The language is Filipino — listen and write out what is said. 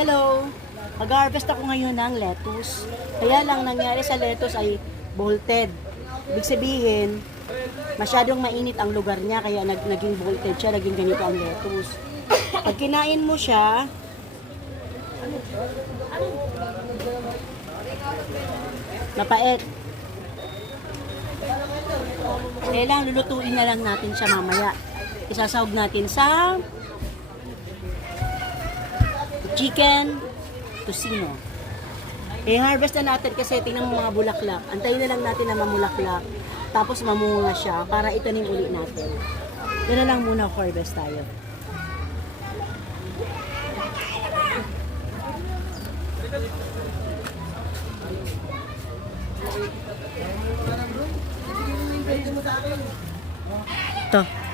Hello! Mag-harvest ako ngayon ng lettuce. Kaya lang nangyari sa lettuce ay bolted. Ibig sabihin, masyadong mainit ang lugar niya kaya naging bolted siya, naging ganito ang lettuce. Pag kinain mo siya, mapait. Kaya lang, lulutuin na lang natin siya mamaya. Isasawag natin sa chicken tocino. I-harvest na natin kasi tingnan mo mga bulaklak. Antayin na lang natin na mamulaklak. Tapos mamunga siya para itanim uli natin. Yun na lang muna harvest tayo. Ito.